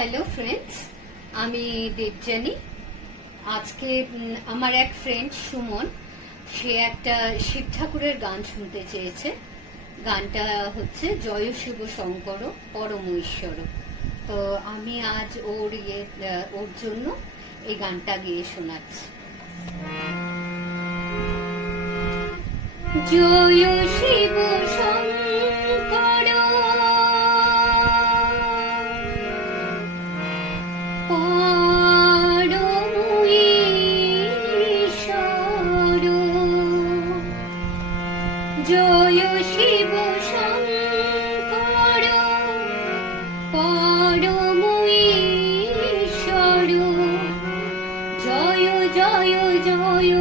Hello friends, আমি দেবযানী। আজকে আমার এক ফ্রেন্ড সুমন, সে একটা শিব ঠাকুরের গান শুনতে চেয়েছে। গানটা হচ্ছে জয় শিব শঙ্কর পরম ঈশ্বর। তো আমি আজ ওর জন্য এই গানটা গেয়ে শোনাচ্ছি। জয় শিব শঙ্কর পরম ঈশ্বর, জয় শিব শঙ্কর পরম ঈশ্বর, জয় জয় জয়